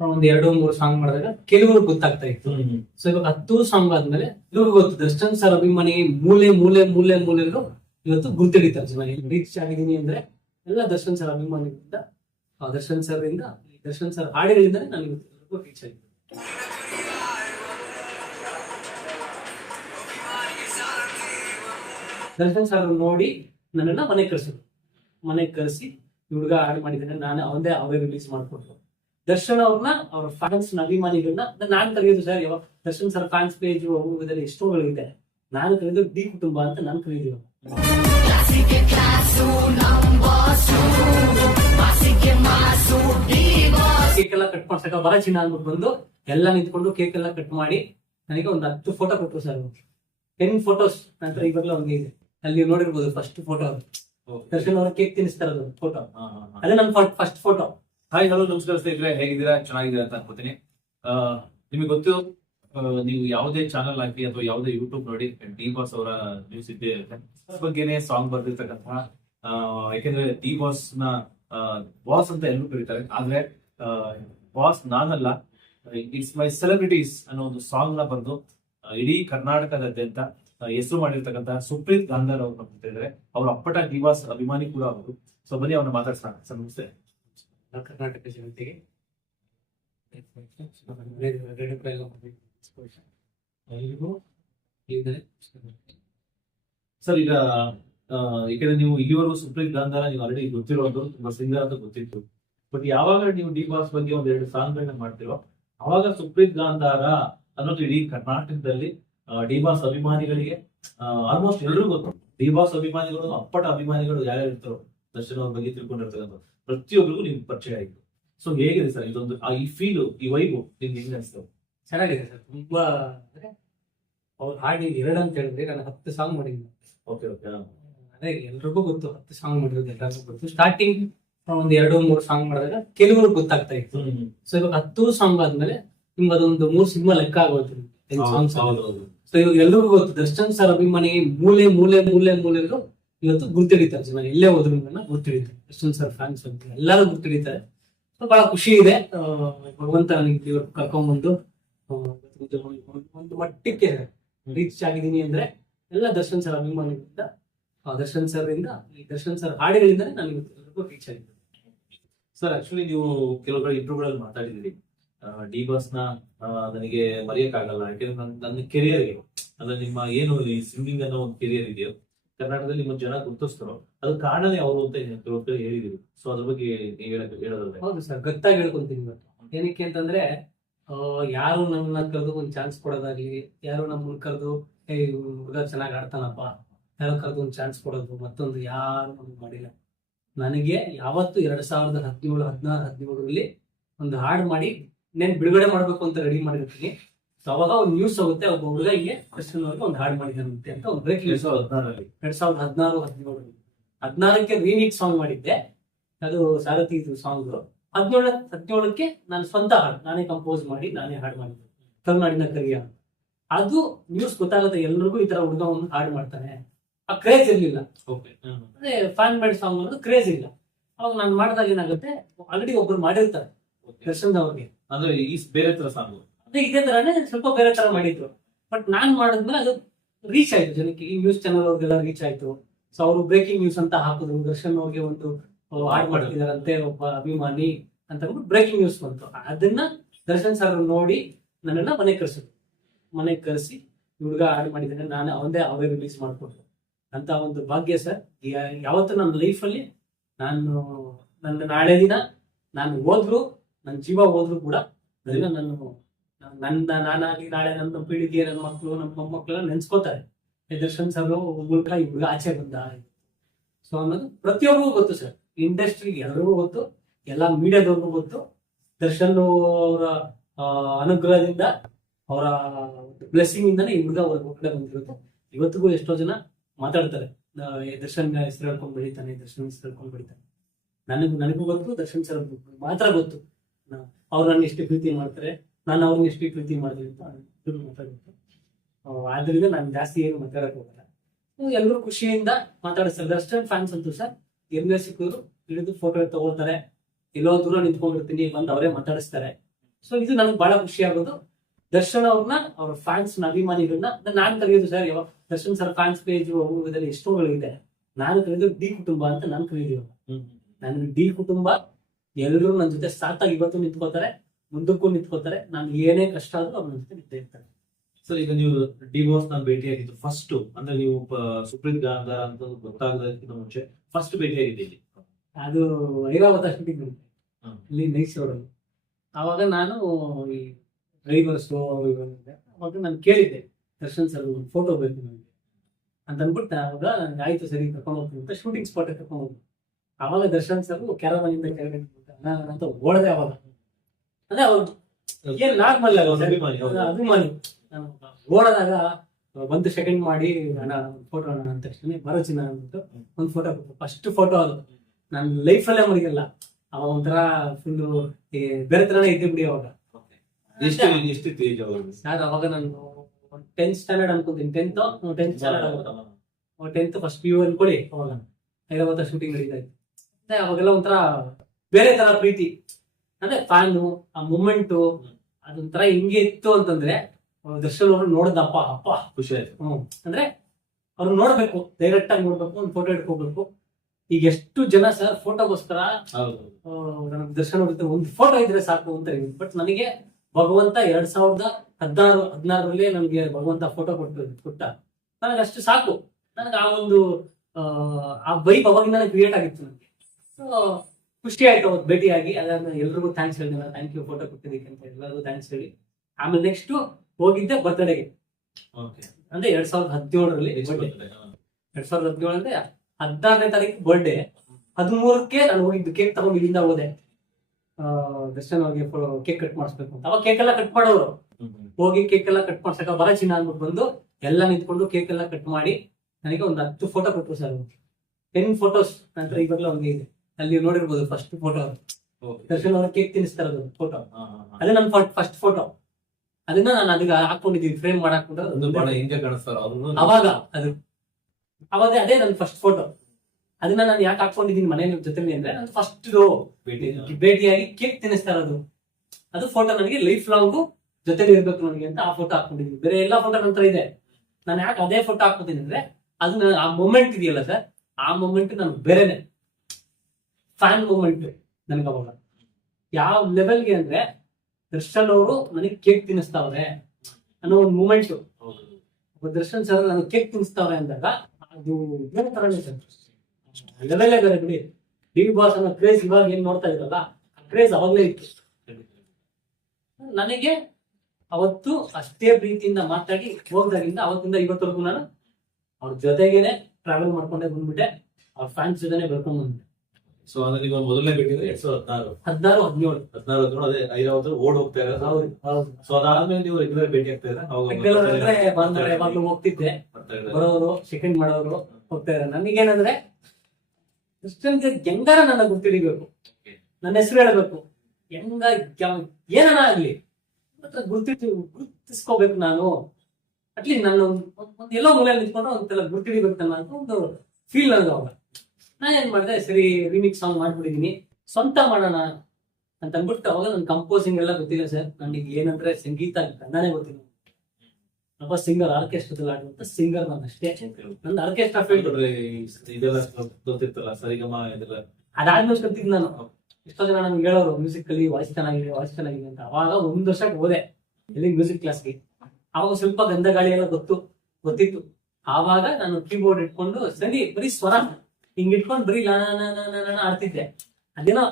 ಒಂದ್ 2-3 ಸಾಂಗ್ ಮಾಡಿದಾಗ ಕೆಲವ್ರಿಗೆ ಗೊತ್ತಾಗ್ತಾ ಇತ್ತು. ಸೊ ಇವಾಗ 10 ಸಾಂಗ್ ಆದ್ಮೇಲೆ ಇವ್ರಿಗೆ ಗೊತ್ತು ದರ್ಶನ್ ಸರ್ ಅಭಿಮಾನಿ ಮೂಲೆ ಮೂಲೆ ಮೂಲೆ ಮೂಲೆಲ್ಲೂ ಇವತ್ತು ಗುರ್ತಿಡಿತಾರೆ ಜನ. ರೀಚ್ ಆಗಿದ್ದೀನಿ ಅಂದ್ರೆ ಎಲ್ಲ ದರ್ಶನ್ ಸರ್ ಅಭಿಮಾನಿಗಳಿಂದ, ದರ್ಶನ್ ಸರ್ ಇಂದ, ದರ್ಶನ್ ಸರ್ ಹಾಡುಗಳಿಂದಾನೇ ನಾನು ಇವತ್ತು ರೀಚ್ ಆಗಿದ್ದೀನಿ. ದರ್ಶನ್ ಸರ್ ನೋಡಿ ನನ್ನನ್ನ ಮನೆಗೆ ಕರೆಸಿ ಹುಡುಗ ಹಾಡು ಮಾಡಿದ್ದಾನೆ, ಅವೇ ರಿಲೀಸ್ ಮಾಡ್ಕೊಟ್ರು. ದರ್ಶನ್ ಅವ್ರನ್ನ, ಅವ್ರ ಫ್ಯಾನ್ಸ್ ಅಭಿಮಾನಿಗಳನ್ನ ನಾನು ಕರೆಯೋದು sir. Darshan sir fans page ಇದರಲ್ಲಿ ಎಷ್ಟೋಗಳಿದೆ. ನಾನು ಕರೆಯೋದು ಡಿ ಕುಟುಂಬ ಅಂತ ನಾನು ಕರೆಯೋದು. ಕೇಕ್ ಎಲ್ಲ ಕಟ್ ಮಾಡ್ಸಕ ಬರ ಚಿನ್ನ ಅಂದ್ಬಿಟ್ಟು ಬಂದು ಎಲ್ಲ ನಿಂತ್ಕೊಂಡು ಕೇಕ್ ಎಲ್ಲ ಕಟ್ ಮಾಡಿ ನನಗೆ ಒಂದು 10 ಫೋಟೋ ಕೊಟ್ಟರು ಸರ್. 10 ಫೋಟೋಸ್ ನಂತರ ಇವಾಗಲೂ ಅವ್ರಿಗೆ ಇದೆ. ಅಲ್ಲಿ ನೀವು ನೋಡಿರ್ಬೋದು ಫಸ್ಟ್ ಫೋಟೋ ದರ್ಶನ್ ಅವ್ರ ಕೇಕ್ ತಿನ್ನಿಸ್ತಾರದು ಫೋಟೋ. ಅದೇ ನನ್ನ ಫಸ್ಟ್ ಫೋಟೋ. ಹಾಯ್, ಹಲೋ, ನಮಸ್ಕಾರ ಸ್ನೇಹಿತರೆ, ಹೇಗಿದ್ದೀರಾ? ಚೆನ್ನಾಗಿದ್ದೀರಾ ಅಂತ ಅನ್ಕೋತೀನಿ. ನಿಮಗೆ ಗೊತ್ತು, ನೀವು ಯಾವುದೇ ಚಾನಲ್ ಹಾಕಿ ಅಥವಾ ಯಾವುದೇ ಯೂಟ್ಯೂಬ್ ನೋಡಿ ಡಿ ಬಾಸ್ ಅವರ ನ್ಯೂಸ್ ಇದ್ದೇ ಇರುತ್ತೆ. ಅದ್ರ ಬಗ್ಗೆನೇ ಸಾಂಗ್ ಬರ್ದಿರ್ತಕ್ಕಂತಹ, ಯಾಕೆಂದ್ರೆ ಡಿ ಬಾಸ್ ನ ಬಾಸ್ ಅಂತ ಎಲ್ಲರೂ ಕರೀತಾರೆ. ಆದ್ರೆ ಬಾಸ್ ನಾನಲ್ಲ, ಇಟ್ಸ್ ಮೈ ಸೆಲೆಬ್ರಿಟೀಸ್ ಅನ್ನೋ ಒಂದು ಸಾಂಗ್ ನ ಬರೆದು ಇಡೀ ಕರ್ನಾಟಕದಾದ್ಯಂತ ಹೆಸರು ಮಾಡಿರ್ತಕ್ಕಂತಹ ಸುಪ್ರೀತ್ ಗಾಂಧಾರ್ ಅವ್ರನ್ನ ಬರ್ತಿದ್ದಾರೆ. ಅವ್ರ ಅಪ್ಪಟ ಡಿ ಬಾಸ್ ಅಭಿಮಾನಿ ಕೂಡ ಅವರು. ಸೊ ಬನ್ನಿ ಅವ್ರನ್ನ ಮಾತಾಡ್ಸೋಣ. ಸರ್ ನಮಸ್ತೆ. ಕರ್ನಾಟಕ ಜನತೆಗೆ ಸರ್, ಈಗ ಯಾಕಂದ್ರೆ ನೀವು ಇಲ್ಲಿವರೆಗೂ ಸುಪ್ರೀತ್ ಗಾಂಧಾರ ನೀವು ಆಲ್ರೆಡಿ ಗೊತ್ತಿರೋದು, ತುಂಬಾ ಸಿಂಗರ್ ಅಂತ ಗೊತ್ತಿತ್ತು. ಬಟ್ ಯಾವಾಗ ನೀವು ಡಿ ಬಾಸ್ ಬಗ್ಗೆ 1-2 ಸಾಂಗ್ ಗಳನ್ನ ಮಾಡ್ತಿರೋ ಅವಾಗ ಸುಪ್ರೀತ್ ಗಾಂಧಾರ ಅನ್ನೋದು ಇಡೀ ಕರ್ನಾಟಕದಲ್ಲಿ ಡಿ ಬಾಸ್ ಅಭಿಮಾನಿಗಳಿಗೆ ಆಲ್ಮೋಸ್ಟ್ ಎಲ್ಲರಿಗೂ ಗೊತ್ತು. ಡಿ ಬಾಸ್ ಅಭಿಮಾನಿಗಳು, ಅಪ್ಪಟ ಅಭಿಮಾನಿಗಳು ಯಾರ್ಯಾರು ಇರ್ತಾರೋ, ದರ್ಶನ್ ಅವ್ರ ಬಗ್ಗೆ ತಿಳ್ಕೊಂಡಿರ್ತಕ್ಕಂಥ ಪ್ರತಿಯೊಬ್ಬರಿಗೂ ನಿಮ್ಗೆ ಪರಿಚಯ ಆಯ್ತು. ಸೊ ಹೇಗಿದೆ ಸರ್ ಇದೊಂದು ಈ ಫೀಲು, ಈ ವೈಬು ನಿಮ್ಗೆ ಹೆಂಗ್ ಅನಿಸ್ತದೆ? ಚೆನ್ನಾಗಿದೆ ಸರ್. ತುಂಬಾ ಅಂದ್ರೆ ಅವ್ರು ಹಾಡಿ 2 ಅಂತ ಹೇಳಿದ್ರೆ ನಾನು 10 ಸಾಂಗ್ ಮಾಡಿದ್ದೀನಿ. Okay okay. ಅದೇ ಎಲ್ರಿಗೂ ಗೊತ್ತು, 10 ಸಾಂಗ್ ಮಾಡಿರೋದು ಎಲ್ಲರಿಗೂ ಗೊತ್ತು. ಸ್ಟಾರ್ಟಿಂಗ್ ಒಂದ್ 2-3 ಸಾಂಗ್ ಮಾಡಿದಾಗ ಕೆಲವ್ರಿಗೆ ಗೊತ್ತಾಗ್ತಾ ಇತ್ತು. ಸೊ ಇವಾಗ 10 ಸಾಂಗ್ ಆದ್ಮೇಲೆ ನಿಮ್ಗೆ ಅದೊಂದು 3 ಸಿನಿಮಾ ಲೆಕ್ಕ ಆಗೋಯ್ತು. ಸೊ ಇವಾಗ ಎಲ್ರಿಗೂ ಗೊತ್ತು ದರ್ಶನ್ ಸರ್ ಅಭಿಮಾನಿ ಮೂಲೆ ಮೂಲೆ ಮೂಲೆ ಮೂಲೆಲ್ಲೂ ಇವತ್ತು ಗುರ್ತಿಡಿತಾರೆ ಜನ. ಎಲ್ಲೇ ಹೋದ್ರು ಗುರ್ತಿಡಿತಾರೆ ದರ್ಶನ್ ಸರ್ ಫ್ಯಾನ್ಸ್ ಅಂತ ಎಲ್ಲರೂ ಗುರ್ತಿಡಿತಾರೆ. ಸೊ ಬಹಳ ಖುಷಿ ಇದೆ. ಭಗವಂತ ನನಗೆ ಇವ್ರು ಕರ್ಕೊಂಡ್ಬಂದು ಒಂದು ಮಟ್ಟಕ್ಕೆ ರೀಚ್ ಆಗಿದ್ದೀನಿ ಅಂದ್ರೆ ಎಲ್ಲ ದರ್ಶನ್ ಸರ್ ಅಭಿಮಾನಿಗಳಿಂದ, ದರ್ಶನ್ ಸರ್ ಇಂದ, ದರ್ಶನ್ ಸರ್ ಹಾಡುಗಳಿಂದಾನೇ ನಾನು ಇವತ್ತು ರೀಚ್ ಆಗಿದ್ದೀನಿ. ಸರ್, ಆಕ್ಚುಲಿ ನೀವು ಕೆಲವು ಇಂಟರ್ವ್ಯೂಗಳಲ್ಲಿ ಮಾತಾಡಿದಿರಿ, ಡಿ ಬಾಸ್ ನ ನನಗೆ ಮರೆಯಕ್ಕಾಗಲ್ಲ. ಯಾಕೆಂದ್ರೆ ನನ್ನ ಕೆರಿಯರ್ಗೆ ಅಂದ್ರೆ ನಿಮ್ಮ ಏನು ಈ ಸಿಂಗಿಂಗ್ ಅನ್ನೋ ಒಂದು ಕೆರಿಯರ್ ಇದೆಯೋ, ಕರ್ನಾಟಕದಲ್ಲಿ ನಿಮ್ಮ ಜನ ಗುರುತಿಸ್ತಾರೋ ಅದು ಕಾರಣನೇ ಅವರು ಅಂತ ಹೇಳಿದಿರಿ. ಸೊ ಅದ್ರ ಬಗ್ಗೆ ಹೇಳೋದ್ರೆ? ಹೌದು ಸರ್, ಗೊತ್ತಾಗಿ ಹೇಳ್ಕೊಂತೀನಿ ಇವತ್ತು. ಏನಕ್ಕೆ ಅಂತಂದ್ರೆ ಯಾರು ನನ್ನ ಕರೆದು ಒಂದು ಚಾನ್ಸ್ ಕೊಡೋದಾಗ್ಲಿ, ಯಾರು ನಮ್ಮನ್ನ ಕರೆದು ಹುಡುಗ ಚೆನ್ನಾಗಿ ಆಡ್ತಾನಪ್ಪ, ಯಾರೋ ಕರೆದು ಒಂದು ಚಾನ್ಸ್ ಕೊಡೋದು, ಮತ್ತೊಂದು ಯಾರು ನಮ್ಗೆ ಮಾಡಿಲ್ಲ. ನನಗೆ ಯಾವತ್ತು 2017, 2016, 2017 ಒಂದು ಹಾಡು ಮಾಡಿ నేను ಬಿಡುಗಡೆ ಮಾಡ್ಬೇಕು ಅಂತ ರೆಡಿ ಮಾಡಿರ್ತೀನಿ. ಸೊ ಅವಾಗ ಒಂದು ನ್ಯೂಸ್ ಆಗುತ್ತೆ, ಒಬ್ಬ ಹುಡುಗ ಹಿಂಗೆ ಕ್ರಿಶ್ಚಿಯನ್ ಅವ್ರಿಗೆ ಒಂದು ಹಾಡು ಮಾಡಿದ್ದಾನಂತೆ ಅಂತ ಒಂದು ಬ್ರೇಕ್ ನ್ಯೂಸ್. 2016, 2017 ರೀಮಿಕ್ಸ್ ಸಾಂಗ್ ಮಾಡಿದ್ದೆ. ಅದು ಸಾರಥಿ ಸಾಂಗ್. 17ಕ್ಕೆ ನಾನು ಸ್ವಂತ ಹಾಡು ನಾನೇ ಕಂಪೋಸ್ ಮಾಡಿ ನಾನೇ ಹಾಡು ಮಾಡಿದ್ದೆ, ಕರುನಾಡಿನ ಕರಿಯ. ಅದು ನ್ಯೂಸ್ ಗೊತ್ತಾಗುತ್ತೆ ಎಲ್ರಿಗೂ, ಈ ತರ ಹುಡುಗ ಒಂದು ಹಾಡು ಮಾಡ್ತಾನೆ. ಆ ಕ್ರೇಜ್ ಇರ್ಲಿಲ್ಲ. ಅದೇ ಫ್ಯಾನ್ ಮೇಡ್ ಸಾಂಗ್ ಅನ್ನೋದು ಕ್ರೇಜ್ ಇಲ್ಲ. ಅವಾಗ ನಾನು ಮಾಡಿದಾಗ ಏನಾಗುತ್ತೆ, ಆಲ್ರೆಡಿ ಒಬ್ರು ಮಾಡಿರ್ತಾರೆ ದರ್ಶನ್ ಅವ್ರಿಗೆ, ಅಂದ್ರೆ ಈ ಬೇರೆ ತರ ಸಾಂಗ್ ಅದೇ ಇದೇ ತರಾನೇ ಸ್ವಲ್ಪ ಬೇರೆ ತರ ಮಾಡಿದ್ರು. ಬಟ್ ನಾನ್ ಮಾಡಿದ್ಮೇಲೆ ಅದು ರೀಚ್ ಆಯ್ತು ಜನಕ್ಕೆ. ಈ ನ್ಯೂಸ್ ಚಾನಲ್ ಅವ್ರಿಗೆಲ್ಲ ರೀಚ್ ಆಯ್ತು. ಸೊ ಅವರು ಬ್ರೇಕಿಂಗ್ ನ್ಯೂಸ್ ಅಂತ ಹಾಕಿದ್ರು, ದರ್ಶನ್ ಅವ್ರಿಗೆ ಒಂದು ಹಾಡ್ ಮಾಡ್ತಿದಾರಂತೆ ಒಬ್ಬ ಅಭಿಮಾನಿ ಅಂತ ಅಂದ್ಬಿಟ್ಟು ಬ್ರೇಕಿಂಗ್ ನ್ಯೂಸ್ ಬಂತು. ಅದನ್ನ ದರ್ಶನ್ ಸರ್ ನೋಡಿ ನನ್ನನ್ನ ಮನೆಗೆ ಕರೆಸಿ ಹುಡುಗ ಹಾಡು ಮಾಡಿದ್ದಾನೆ, ಅವೇ ರಿಲೀಸ್ ಮಾಡ್ಕೊಟ್ರು ಅಂತ ಒಂದು ಭಾಗ್ಯ ಸರ್. ಯಾವತ್ತು ನನ್ನ ಲೈಫಲ್ಲಿ ನನ್ನ ನಾಳೆ ದಿನ ನಾನು ಹೋದ್ರು, ನನ್ನ ಜೀವ ಹೋದ್ರು ಕೂಡ ಅದನ್ನ ನಾನಾಗಿ ನಾಳೆ ನನ್ನ ಪೀಳಿಗೆ, ನನ್ನ ಮಕ್ಕಳು, ನಮ್ಮ ಮೊಮ್ಮಕ್ಕಳೆಲ್ಲ ನೆನ್ಸ್ಕೋತಾರೆ, ದರ್ಶನ್ ಸರ್ ಮೂಲಕ ಈ ಹುಡುಗ ಆಚೆ ಬಂದ. ಸೊ ಅನ್ನೋದು ಪ್ರತಿಯೊಬ್ಬರಿಗೂ ಗೊತ್ತು ಸರ್. ಇಂಡಸ್ಟ್ರಿಗೆ ಎಲ್ರಿಗೂ ಗೊತ್ತು, ಎಲ್ಲಾ ಮೀಡಿಯಾದವ್ರಿಗೂ ಗೊತ್ತು. ದರ್ಶನ್ ಅವರ ಅನುಗ್ರಹದಿಂದ, ಅವರ ಬ್ಲೆಸ್ಸಿಂಗ್ ಇಂದಾನೆ ಈ ಹುಡುಗ ಹೊರಗಡೆ ಬಂದಿರುತ್ತೆ. ಇವತ್ತಿಗೂ ಎಷ್ಟೋ ಜನ ಮಾತಾಡ್ತಾರೆ, ದರ್ಶನ್ ಹೆಸರು ಹೇಳ್ಕೊಂಡ್ ಬೆಳಿತಾನೆ, ದರ್ಶನ್ ಹೆಸರು ಹೇಳ್ಕೊಂಡ್ ಬೆಳಿತಾನೆ. ನನಗೂ ಗೊತ್ತು, ದರ್ಶನ್ ಸರ್ ಮಾತ್ರ ಗೊತ್ತು ಅವ್ರು ನನ್ನ ಎಷ್ಟು ಪ್ರೀತಿ ಮಾಡ್ತಾರೆ, ನಾನು ಅವ್ರನ್ನ ಎಷ್ಟು ಪ್ರೀತಿ ಮಾಡ್ತೀನಿ ಅಂತ ಮಾತಾಡುತ್ತೆ. ಆದ್ರಿಂದ ನಾನು ಜಾಸ್ತಿ ಏನು ಮಾತಾಡಕ್ ಹೋಗಲ್ಲ. ಎಲ್ಲರೂ ಖುಷಿಯಿಂದ ಮಾತಾಡಿಸ್ತಾರೆ. ದರ್ಶನ್ ಫ್ಯಾನ್ಸ್ ಅಂತೂ ಸರ್ ಎಲ್ಲೇ ಸಿಕ್ಕಿದ್ರು ಹಿಡಿದು ಫೋಟೋ ತಗೊಳ್ತಾರೆ, ಎಲ್ಲೋ ದೂರ ನಿಂತ್ಕೊಂಡಿರ್ತೀನಿ, ಬಂದು ಅವರೇ ಮಾತಾಡಿಸ್ತಾರೆ. ಸೊ ಇದು ನನಗೆ ಬಹಳ ಖುಷಿ ಆಗೋದು. ದರ್ಶನ್ ಅವ್ರನ್ನ, ಅವ್ರ ಫ್ಯಾನ್ಸ್ ಅಭಿಮಾನಿಗಳನ್ನ ನಾನ್ ಕರೆಯೋದು ಸರ್. ಯಾವಾಗ ದರ್ಶನ್ ಸರ್ ಫ್ಯಾನ್ಸ್ ಪೇಜ್ ಇದರಲ್ಲಿ ಎಷ್ಟೋಗಳಿದೆ, ನಾನು ಕರೆಯೋದು ಡಿ ಕುಟುಂಬ ಅಂತ ನಾನು ಕರೀತೀವಿ. ನಾನು ಡಿ ಕುಟುಂಬ, ಎಲ್ಲರೂ ನನ್ನ ಜೊತೆ ಸಾಕಾಗಿ ಇವತ್ತು ನಿಂತ್ಕೋತಾರೆ, ಮುಂದಕ್ಕೂ ನಿಂತ್ಕೋತಾರೆ. ನಾನು ಏನೇ ಕಷ್ಟ ಆದ್ರೂ ಅವ್ರ ಜೊತೆ ನಿಂತೇ ಇರ್ತಾರೆ. ಸರ್, ಈಗ ನೀವು ಡಿವೋರ್ಸ್ ನಾನು ಭೇಟಿಯಾಗಿದ್ದು ಫಸ್ಟ್ ಅಂದ್ರೆ ನೀವು ಸುಪ್ರೀತ್ ಗಾಂಧಾರ ಅಂತ ಗೊತ್ತಾಗೋದಕ್ಕಿಂತ ಮುಂಚೆ ಫಸ್ಟ್ ಭೇಟಿಯಾಗಿದ್ದೆ ಇಲ್ಲಿ. ಅದು ಐರಾವತ ಶೂಟಿಂಗ್ ಇಲ್ಲಿ ನೈಸ್ ರೋಡಲ್ಲಿ. ಆವಾಗ ನಾನು ಈ ಡ್ರೈವರ್ಸ್ ಅವಾಗ ನಾನು ಕೇಳಿದ್ದೆ, ದರ್ಶನ್ ಸರ್ ಒಂದು ಫೋಟೋ ಬೇಕು ನನಗೆ ಅಂತ ಅಂದ್ಬಿಟ್ಟು. ಅವಾಗ ಆಯ್ತು ಸರಿ ಕರ್ಕೊಂಡು ಹೋಗ್ತೀನಿ ಅಂತ ಶೂಟಿಂಗ್ ಸ್ಪಾಟ್ ಕರ್ಕೊಂಡು ಹೋಗ್ತೀನಿ. ಆವಾಗ ದರ್ಶನ್ ಸರ್ ಕ್ಯಾರವಾನಿಂದ ಕೆಳಗಡೆ ಅಂತ ಓಡದೆ. ಅವಾಗ ಅಂದ್ರೆ ಅವ್ರು ಏನ್ ನಾರ್ಮಲ್ ಅಭಿಮಾನಿ. ನಾನು ಓಡೋದಾಗ 1 ಸೆಕೆಂಡ್ ಮಾಡಿ ಫೋಟೋ ಅಂದ ತಕ್ಷಣ ಬರೋ ಚಿನ್ನ ಅಂದ್ಬಿಟ್ಟು ಒಂದು ಫೋಟೋ ಕೊಟ್ಟು, ಫಸ್ಟ್ ಫೋಟೋ ಅದು ನನ್ನ ಲೈಫಲ್ಲೇ ಮರಿಯಲ್ಲ. ಅವಾಗ ಒಂಥರ ಫುಲ್ ಬೇರೆ ತರನೇ ಇದ್ದೆ ಬಿಡಿ. ಅವಾಗ ಸರ್ ಅವಾಗ ನಾನು 10th ಸ್ಟ್ಯಾಂಡರ್ಡ್ ಅನ್ಕೊಂತೀನಿ, 10th standard 10th first PU ಅನ್ಕೊಳ್ಳಿ. ಅವಾಗ ಐರಾವತ ಶೂಟಿಂಗ್ ನಡೀತಾ ಇತ್ತು. ಅವಾಗೆಲ್ಲ ಒಂಥರ ಬೇರೆ ತರ ಪ್ರೀತಿ, ಅಂದ್ರೆ ಫ್ಯಾನು, ಆ ಮೂಮೆಂಟು ಅದೊಂಥರ ಹಿಂಗೆ ಇತ್ತು ಅಂತಂದ್ರೆ ದರ್ಶನ್ ಅವರು ನೋಡಿದಪ್ಪ ಅಪ್ಪ ಖುಷಿ ಆಯ್ತು. ಅಂದ್ರೆ ಅವ್ರು ನೋಡ್ಬೇಕು, ಡೈರೆಕ್ಟ್ ಆಗಿ ನೋಡ್ಬೇಕು, ಒಂದು ಫೋಟೋ ಇಟ್ಕೋಬೇಕು. ಈಗ ಎಷ್ಟು ಜನ ಸರ್ ಫೋಟೋಗೋಸ್ಕರ ನನಗೆ ದರ್ಶನ್ ಅವ್ರ ಒಂದು ಫೋಟೋ ಇದ್ರೆ ಸಾಕು ಅಂತ ಹೇಳಿ. ಬಟ್ ನನಗೆ ಭಗವಂತ 2016 ನನಗೆ ಭಗವಂತ ಫೋಟೋ ಕೊಟ್ಟ ನನಗೆ ಅಷ್ಟು ಸಾಕು. ನನಗೆ ಆ ಒಂದು ಆ ವೈಬ್ ಅವಾಗಿಂದ ಕ್ರಿಯೇಟ್ ಆಗಿತ್ತು ನನಗೆ. ಸೊ ಖುಷಿ ಆಯ್ತು ಅವತ್ತು ಭೇಟಿಯಾಗಿ. ಅದಾದ್ಮೇಲೆ ಎಲ್ರಿಗೂ ಥ್ಯಾಂಕ್ಸ್ ಹೇಳಿಲ್ಲ, ಥ್ಯಾಂಕ್ ಯು ಫೋಟೋ ಕೊಟ್ಟಿದ್ದಕ್ಕೆ ಅಂತ ಎಲ್ಲರಿಗೂ ಥ್ಯಾಂಕ್ಸ್ ಹೇಳಿ. ಆಮೇಲೆ ನೆಕ್ಸ್ಟ್ ಹೋಗಿದ್ದೆ ಬರ್ತ್ಡೇಗೆ, ಅಂದ್ರೆ 2017 2017 ಅಂದ್ರೆ 16ನೇ ತಾರೀಕು ಬರ್ಡೇ. 13ಕ್ಕೆ ನಾನು ಹೋಗಿದ್ದು ಕೇಕ್ ತಗೊಂಡು ಇಲ್ಲಿಂದ ಹೋದೆ ದರ್ಶನ್ ಅವ್ರಿಗೆ ಕೇಕ್ ಕಟ್ ಮಾಡಿಸ್ಬೇಕು ಅಂತ. ಅವಾಗ ಕೇಕ್ ಎಲ್ಲ ಕಟ್ ಮಾಡೋರು, ಹೋಗಿ ಕೇಕ್ ಎಲ್ಲ ಕಟ್ ಮಾಡ್ಸಕ ಬರ ಚಿನ್ನ ಅಂದ್ಬಿಟ್ಟು ಬಂದು ಎಲ್ಲ ನಿಂತ್ಕೊಂಡು ಕೇಕ್ ಎಲ್ಲ ಕಟ್ ಮಾಡಿ ನನಗೆ ಒಂದು 10 ಫೋಟೋ ಕೊಟ್ಟರು ಸರ್. 10 ಫೋಟೋಸ್ ನಂತರ ಇವಾಗಲೂ ಹಂಗೆ ಇದೆ. ಅಲ್ಲಿ ನೋಡಿರ್ಬೋದು ಫಸ್ಟ್ ಫೋಟೋ ದರ್ಶನ್ ಅವ್ರ ಕೇಕ್ ತಿನ್ನಿಸ್ತಾ ಇರೋದು ಫೋಟೋ, ಅದೇ ನನ್ನ ಫಸ್ಟ್ ಫೋಟೋ. ಅದನ್ನ ನಾನು ಅದಕ್ಕೆ ಹಾಕೊಂಡಿದ್ದೀವಿ, ಫ್ರೇಮ್ ಮಾಡಾಕ್ಬಿಟ್ಟು ಅವಾಗ ಅವಾಗ ಅದೇ ನನ್ನ ಫಸ್ಟ್ ಫೋಟೋ. ಅದನ್ನ ನಾನು ಯಾಕೆ ಹಾಕೊಂಡಿದ್ದೀನಿ ಮನೆ ಜೊತೆ ಅಂದ್ರೆ ನನ್ನ ಫಸ್ಟ್ ಭೇಟಿಯಾಗಿ ಕೇಕ್ ತಿನ್ನಿಸ್ತಾ ಇರೋದು ಅದು ಫೋಟೋ ನನಗೆ ಲೈಫ್ ಲಾಂಗು ಜೊತೆಲಿ ಇರ್ಬೇಕು ನನಗೆ ಅಂತ ಆ ಫೋಟೋ ಹಾಕೊಂಡಿದ್ದೀನಿ. ಬೇರೆ ಎಲ್ಲಾ ಫೋಟೋ ನಂತರ ಇದೆ. ನಾನು ಯಾಕೆ ಅದೇ ಫೋಟೋ ಹಾಕೋತೀನಿ ಅಂದ್ರೆ ಅದನ್ನ ಆ ಮೊಮೆಂಟ್ ಇದೆಯಲ್ಲ ಸರ್, ಆ ಮೊಮೆಂಟ್ ನನ್ಗೆ ಬೇರೆನೆ ಫ್ಯಾನ್ ಮೂಮೆಂಟ್. ನನಗೆ ಅವಾಗ ಯಾವ ಲೆವೆಲ್ಗೆ ಅಂದ್ರೆ ದರ್ಶನ್ ಅವರು ನನಗೆ ಕೇಕ್ ತಿನ್ನಿಸ್ತಾವ್ರೆ ಅನ್ನೋ ಒಂದು ಮೂಮೆಂಟ್. ದರ್ಶನ್ ಸರ್ ನನಗೆ ಕೇಕ್ ತಿನ್ನಿಸ್ತಾವ್ರೆ ಅಂದಾಗ ಅದು ಬೇರೆ ತರನೇ ಸರ್, ಲೆವೆಲ್ಲೇ ಬೇರೆ ಬಿಡಿ. ಡಿ ಬಾಸ್ ಅನ್ನೋ ಕ್ರೇಜ್ ಇವಾಗ ಏನ್ ನೋಡ್ತಾ ಇದ್ರಲ್ಲ, ಆ ಕ್ರೇಜ್ ಅವಾಗಲೇ ಇತ್ತು ನನಗೆ. ಅವತ್ತು ಅಷ್ಟೇ ಪ್ರೀತಿಯಿಂದ ಮಾತಾಡಿ ಹೋಗ್ದಾಗಿಂದ ಅವತ್ತಿಂದ ಇವತ್ತವರೆಗೂ ನಾನು ಅವ್ರ ಜೊತೆಗೇನೆ ಟ್ರಾವೆಲ್ ಮಾಡ್ಕೊಂಡೇ ಬಂದ್ಬಿಟ್ಟೆ, ಅವ್ರ ಫ್ಯಾನ್ಸ್ ಜೊತೆನೆ ಬೆಳ್ಕೊಂಡ್ ಬಂದ್ಬಿಟ್ಟೆ. ಸೊ ಅಂದ್ರೆ ನೀವು ಮೊದಲನೇ ಭೇಟಿದ್ರೆ 2016 17 ಅದೇ ಐರಾವತ ಓಡ್ ಹೋಗ್ತಾ ಇರೋದು. ಹೌದು. ಸೊ ಅದಾದ್ಮೇಲೆ ನೀವು ರೆಗ್ಯುಲರ್ ಭೇಟಿ ಆಗ್ತಾ ಇದ್ರೆ ಬಂದ್ರೆ ಯಾವಾಗ್ಲೂ ಹೋಗ್ತಿದ್ದೆ, ಬರೋರು ಸೆಕೆಂಡ್ ಮಾಡೋರು ಹೋಗ್ತಾ ಇದ್ದಾರೆ. ನನಗೇನಂದ್ರೆ ಇಷ್ಟೊಂದು ಹೆಂಗಾರ ನನ್ನ ಗುರ್ತಿಡಿಬೇಕು, ನನ್ನ ಹೆಸರು ಹೇಳ್ಬೇಕು, ಹೆಂಗ ಏನನ ಆಗ್ಲಿ ಗುರ್ತಿಸ್ಕೋಬೇಕು ನಾನು. ಅಟ್ಲೀಸ್ಟ್ ನಾನು ಒಂದ್ ಎಲ್ಲೋ ಮೂಲೆಯಲ್ಲಿ ನಿಂತ್ಕೊಂಡು ಒಂದೆಲ್ಲ ಗುರ್ತಿಡಿಬೇಕು ನನ್ನ ಅಂತ ಒಂದು ಫೀಲ್ ನನಗೆ. ಅವಾಗ ನಾನು ಏನ್ ಮಾಡಿದೆ, ಸರಿ ರಿಮಿಕ್ಸ್ ಸಾಂಗ್ ಮಾಡ್ಬಿಟ್ಟಿದೀನಿ, ಸ್ವಂತ ಮಾಡೋಣ ಅಂತ ಅಂದ್ಬಿಟ್ಟು. ಅವಾಗ ನನ್ ಕಂಪೋಸಿಂಗ್ ಎಲ್ಲ ಗೊತ್ತಿಲ್ಲ ಸರ್, ನನಗೆ ಏನಂದ್ರೆ ಸಂಗೀತ ಕನ್ನಡನೇ ಗೊತ್ತಿಲ್ಲ. ಒಬ್ಬ ಸಿಂಗರ್, ಆರ್ಕೆಸ್ಟ್ರಾದಲ್ಲಿ ಆಡುವಂತ ಸಿಂಗರ್ ನಾನು ಅಷ್ಟೇ. ನಂದು ಆರ್ಕೆಸ್ಟ್ರಾ ಫೀಲ್ಡ್ ಇದೆಲ್ಲ ಗೊತ್ತಿರ್ತಲ್ಲ, ಸರಿಗಮ ಇದೆಲ್ಲ ಅದಾದ್ಮೇಲೆ ಕಲ್ತಿದ್ದು ನಾನು. ಎಷ್ಟೋ ಜನ ನನ್ಗೆ ಹೇಳೋರು ಮ್ಯೂಸಿಕ್ ಕಲಿ, ವಾಯ್ಸ್ ಚೆನ್ನಾಗಿದೆ ಅಂತ. ಅವಾಗ 1 ವರ್ಷಕ್ಕೆ ಹೋದೆ ಎಲ್ಲಿ ಮ್ಯೂಸಿಕ್ ಕ್ಲಾಸ್ಗೆ. ಅವಾಗ ಸ್ವಲ್ಪ ಗಂಧ ಗಾಳಿ ಎಲ್ಲ ಗೊತ್ತಿತ್ತು. ಆವಾಗ ನಾನು ಕೀಬೋರ್ಡ್ ಇಟ್ಕೊಂಡು ಸರಿ ಬರೀ ಸ್ವರ ಹಿಂಗ್ ಇಟ್ಕೊಂಡು ಬರೀ ಆಡ್ತಿದ್ದೆ. ಅದೇನೋ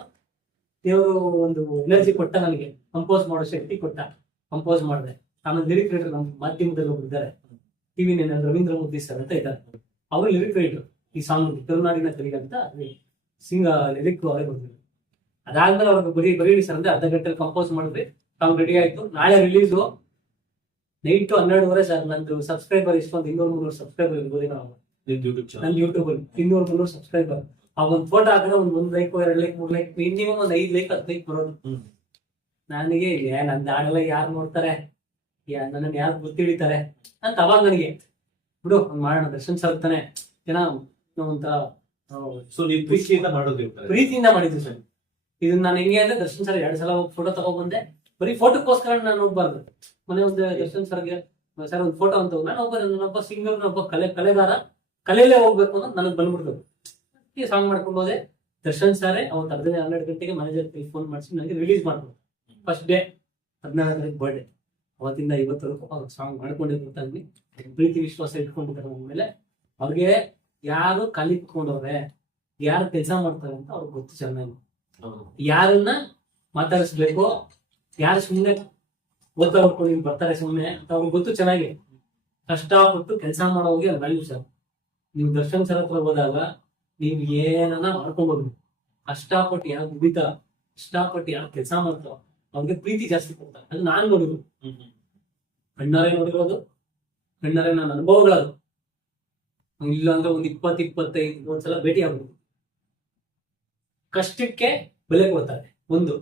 ದೇವರು ಒಂದು ಎನರ್ಜಿ ಕೊಟ್ಟ ನನಗೆ, ಕಂಪೋಸ್ ಮಾಡೋ ಶಕ್ತಿ ಕೊಟ್ಟ, ಕಂಪೋಸ್ ಮಾಡಿದೆ. ಆಮೇಲೆ ಲಿರಿಕ್ ರೈಟರ್ ನಮ್ಮ ಮಾಧ್ಯಮದಲ್ಲಿ ಒಬ್ರು ಇದ್ದಾರೆ, ಟಿವಿ ರವೀಂದ್ರ ಮೋದಿ ಸರ್ ಅಂತ ಇದ್ದಾರೆ. ಅವರು ಲಿರಿಕ್ ರೈಟರ್ ಈ ಸಾಂಗ್ ಕರುನಾಡಿನ ಕಲಿಗೆ ಅಂತ ಲಿರಿಕ್ ಅವರೇ ಬರ್ತಿದ್ರು. ಅದಾದ್ಮೇಲೆ ಅವ್ರಿಗೆ ಬರೀ ಸರ್ ಅಂದ್ರೆ ಅರ್ಧ ಗಂಟೆ ಕಂಪೋಸ್ ಮಾಡಿದ್ರಿ, ಸಾಂಗ್ ರೆಡಿ ಆಯ್ತು. ನಾಳೆ ರಿಲೀಸು ನೈಟ್ 12:30 ಸರ್. ನಂದು ಸಬ್ಸ್ಕ್ರೈಬರ್ ಇಷ್ಟೊಂದು 200-300 ಸಬ್ಸ್ಕ್ರೈಬರ್ ಇರ್ಬೋದು ನಾವು ನನ್ನ ಯೂಟ್ಯೂಬ್ ಅಲ್ಲಿ. 200-300 ಸಬ್ಸ್ಕ್ರೈಬರ್. ಆ ಒಂದು ಫೋಟೋ ಹಾಕಿದ್ರೆ ಒಂದು ಲೈಕ್, 2 ಲೈಕ್, 3 ಲೈಕ್, ಮಿನಿಮಮ್ ಒಂದು 5 ಲೈಕ್ 10 ಲೈಕ್ ಬರೋದು. ನನಗೆ ನಂದು ಆಡಲ್ಲ ಯಾರು ನೋಡ್ತಾರೆ, ನನ್ನನ್ನು ಯಾರು ಗೊತ್ತಿಡಿತಾರೆ ಅಂತ ಅವಾಗ ನನಗೆ ಬಿಡು ಮಾಡೋಣ, ದರ್ಶನ್ ಸರ್ ತಾನೆ ಜನ ಒಂಥರ ಪ್ರೀತಿಯಿಂದ ಮಾಡಿದ್ವಿ ಸರ್. ಇದನ್ನ ನಾನು ಹೆಂಗೆ ಅಂದ್ರೆ ದರ್ಶನ್ ಸರ್ 2 ಸಲ ಫೋಟೋ ತಗೊಬಂದೆ. ಬರೀ ಫೋಟೋಕ್ಕೋಸ್ಕರ ನಾನು ಹೋಗ್ಬಾರ್ದು. ಮನೆ ಒಂದು ದರ್ಶನ್ ಸರ್ಗೆ ಸರ್ ಒಂದು ಫೋಟೋ ಅಂತ ನಾನು ನನ್ನೊಬ್ಬ ಸಿಂಗರ್, ನನ್ನೊಬ್ಬ ಕಲೆಗಾರ, ಕಲೆಯಲ್ಲೇ ಹೋಗ್ಬೇಕು ಅನ್ನೋದು ನನಗೆ ಬಂದ್ಬಿಡ್ತು. ಸಾಂಗ್ ಮಾಡ್ಕೊಂಡು ಹೋದೆ. ದರ್ಶನ್ ಸಾರೇ ಅವತ್ತು 12 ಗಂಟೆಗೆ ಮ್ಯಾನೇಜರ್ ಫೋನ್ ಮಾಡಿಸಿ ನನಗೆ ರಿಲೀಸ್ ಮಾಡ್ಬೋದು. ಫಸ್ಟ್ ಡೇ 16ನೇ ತಾರೀಕು ಬರ್ಡೇ. ಅವತ್ತಿಂದ ಇವತ್ತವರೆಗೂ ಅವ್ರು ಸಾಂಗ್ ಮಾಡ್ಕೊಂಡಿರ್ತಾನೆ. ಪ್ರೀತಿ ವಿಶ್ವಾಸ ಇಟ್ಕೊಂಡಿದ್ದಾರೆ ನನ್ನ ಮೇಲೆ. ಅವ್ರಿಗೆ ಯಾರು ಖಾಲಿ ಕುತ್ಕೊಂಡವ್ರೆ, ಯಾರು ಕೆಲಸ ಮಾಡ್ತಾರೆ ಅಂತ ಅವ್ರಿಗೆ ಗೊತ್ತು ಚೆನ್ನಾಗಿ. ಯಾರನ್ನ ಮಾತಾಡಿಸ್ಬೇಕು, ಯಾರು ಸುಮ್ಮನೆ ಓದ್ತಾ ಹೊಡ್ಕೊಂಡು ಬರ್ತಾರೆ ಸುಮ್ಮನೆ ಅಂತ ಅವ್ರಿಗೆ ಗೊತ್ತು ಚೆನ್ನಾಗಿ. ಕಷ್ಟಪಟ್ಟು ಕೆಲಸ ಮಾಡೋರಿಗೆ ವ್ಯಾಲ್ಯೂ ಸರ್. ನೀವು ದರ್ಶನ್ ಸರ್ ಹತ್ರ ಹೋದಾಗ ನೀವು ಏನನ್ನ ಮಾಡ್ಕೊಬೋದು. ಕಷ್ಟಪಟ್ಟು ಯಾರು ದುಡಿತಾರ, ಕಷ್ಟಪಟ್ಟು ಯಾರು ಕೆಲಸ ಮಾಡ್ತಾರ ಅವ್ರಿಗೆ ಪ್ರೀತಿ ಜಾಸ್ತಿ ಕೊಡ್ತಾರೆ. ಅದು ನಾನು ನೋಡಿರೋದು, ಕಣ್ಣಾರೆ ನೋಡಿರೋದು, ಕಣ್ಣಾರೆ ನನ್ನ ಅನುಭವಗಳದು. ಇಲ್ಲ ಅಂದ್ರೆ ಒಂದು 20-25 ಒಂದ್ಸಲ ಭೇಟಿ ಆಗ್ಬೋದು. ಕಷ್ಟಕ್ಕೆ ಬೆಲೆ ಕೊಡ್ತಾರೆ ಒಂದು.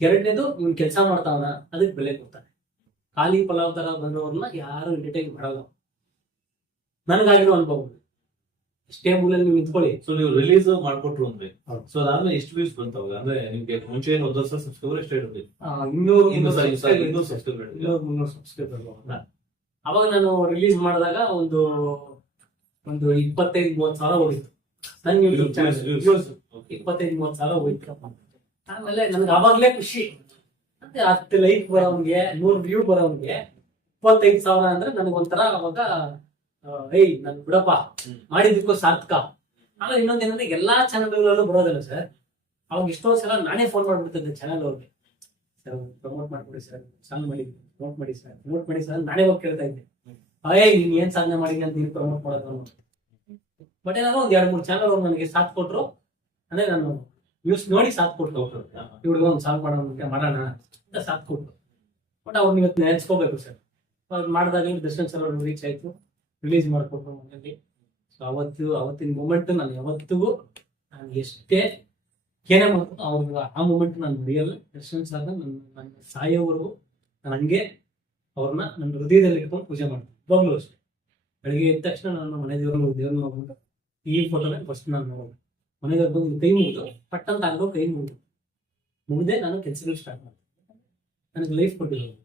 ಎರಡನೇದು ಇವ್ನು ಕೆಲಸ ಮಾಡ್ತಾವನ ಅದಕ್ಕೆ ಬೆಲೆ ಕೊಡ್ತಾರೆ. ಖಾಲಿ ಪಲಾವ್ ತರ ಬಂದವ್ರನ್ನ ಯಾರು ಎಂಟರ್ಟೈನ್ ಮಾಡಲ್ಲ. ನನಗಾಗಿರೋ ಅನುಭವ ಇಷ್ಟೇ. ಮೂಲಲ್ಲಿ ನೀವು ನಿಂತ್ಕೊಳ್ಳಿ. ಸೊ ನೀವು ರಿಲೀಸ್ ಮಾಡ್ಕೊಟ್ರು ಅಂದ್ರೆ ಹೌದು. ಸೊ ಅದಾದ್ಮೇಲೆ ಎಷ್ಟು ವ್ಯೂಸ್ ಬಂತಾವಾಗ? ಅಂದ್ರೆ ನಿಮ್ಗೆ ಮುಂಚೆ 1 ವರ್ಷ ಸಬ್ಸ್ಕ್ರೈಬರ್ ಎಷ್ಟೇ ಇರುತ್ತೆ? 200 ಸಬ್ಸ್ಕ್ರೈಬರ್ ಸಬ್ಸ್ಕ್ರೈಬರ್. ಅವಾಗ ನಾನು ರಿಲೀಸ್ ಮಾಡಿದಾಗ ಒಂದು 25-30 ಸಾವಿರ ಹೋಗಿತ್ತು ನನ್ನ ಯೂಟ್ಯೂಬ್ ಚಾನಲ್. 25-30 ಸಾವಿರ ಹೋಯ್ತು. ಆಮೇಲೆ ನನ್ಗೆ ಅವಾಗ್ಲೇ ಖುಷಿ. ಮತ್ತೆ 10 ಲೈಕ್ ಬರೋನ್ಗೆ, 100 ವ್ಯೂ ಬರೋನ್ಗೆ 25 ಸಾವಿರ ಅಂದ್ರೆ ನನಗೊಂಥರ ಅವಾಗ ಏಯ್ ನನ್ ಬಿಡಪ್ಪ ಮಾಡಿದಕ್ಕೂ ಸಾರ್ಥಕ. ಆಮೇಲೆ ಇನ್ನೊಂದೇನಂದ್ರೆ ಎಲ್ಲಾ ಚಾನಲ್ಗಳಲ್ಲೂ ಬರೋದಿಲ್ಲ ಸರ್. ಅವಾಗ ಎಷ್ಟೋ ಸಲ ನಾನೇ ಫೋನ್ ಮಾಡ್ಬಿಡ್ತಿದ್ದೆ ಚಾನಲ್ ಅವ್ರಿಗೆ. ಸರ್ ಪ್ರಮೋಟ್ ಮಾಡ್ಕೊಡಿ ಸರ್, ಸಾಂಗ್ ಮಾಡಿ ಪ್ರಮೋಟ್ ಮಾಡಿ ಸರ್ ನಾನೇ ಹೋಗಿ ಕೇಳ್ತಾ ಇದ್ದೆ. ಏಯ್ ನೀನ್ ಏನ್ ಸಾಧನೆ ಮಾಡಿದ್ರಿ ಅಂತ ನೀನು ಪ್ರಮೋಟ್ ಮಾಡೋದು. ಬಟ್ ಏನಾದ್ರು ಒಂದ್ 2-3 ಚಾನಲ್ ಅವ್ರು ನನಗೆ ಸಾಥ್ ಕೊಟ್ರು. ಅಂದ್ರೆ ನಾನು ನ್ಯೂಸ್ ನೋಡಿ ಸಾಥ್ ಕೊಟ್ಟು ಇವ್ರಿಗೆ ಒಂದು ಸಾಂಗ್ ಮಾಡೋಣ ಅಂತ ಸಾಥ್ ಕೊಟ್ರು. ಬಟ್ ಅವ್ರನ್ನ ಇವತ್ತು ನೆನೆಸ್ಕೋಬೇಕು ಸರ್. ಅವ್ರು ಮಾಡಿದಾಗ ದರ್ಶನ್ ಸರ್ ಅವ್ರಿಗೆ ರೀಚ್ ಆಯ್ತು, ರಿಲೀಸ್ ಮಾಡಿಕೊಟ್ರು ಮನೆಯಲ್ಲಿ. ಸೊ ಅವತ್ತಿನ ಮೂಮೆಂಟ್ ನಾನು ಯಾವತ್ತಿಗೂ ನಾನು ಎಷ್ಟೇ ಏನೇ ಮಾಡ್ಕೊಂಡು ಅವ್ರಿಗೆ ಆ ಮೂಮೆಂಟ್ ನಾನು ಮರೆಯಲ್ಲ. ದರ್ಶನ್ ಸರ್ ನನ್ನ ಸಾಯೋವರೆಗೂ ನಾನು ಹಂಗೆ ಅವ್ರನ್ನ ನನ್ನ ಹೃದಯದಲ್ಲಿ ಇಟ್ಕೊಂಡು ಪೂಜೆ ಮಾಡ್ತೀನಿ. ಇವಾಗಲೂ ಅಷ್ಟೇ. ಬೆಳಿಗ್ಗೆ ಎದ್ದ ತಕ್ಷಣ ನಾನು ಮನೆ ದೇವ್ರನ್ನ ಹೋಗ್ಬಿಟ್ಟು ಈ ಫೋಟೋನೇ ಫಸ್ಟ್ ನಾನು ನೋಡೋದು. ಮನೆಗೆ ಬಂದು ಕೈ ಮುಗಿದು ಪಟ್ಟಂತ ಆಗೋ ಕೈ ಮುಗಿದೆ ನಾನು ಕೆಲಸಗಳು ಸ್ಟಾರ್ಟ್ ಮಾಡ್ತೀನಿ. ನನಗೆ ಲೈಫ್ ಕೊಟ್ಟಿರೋದು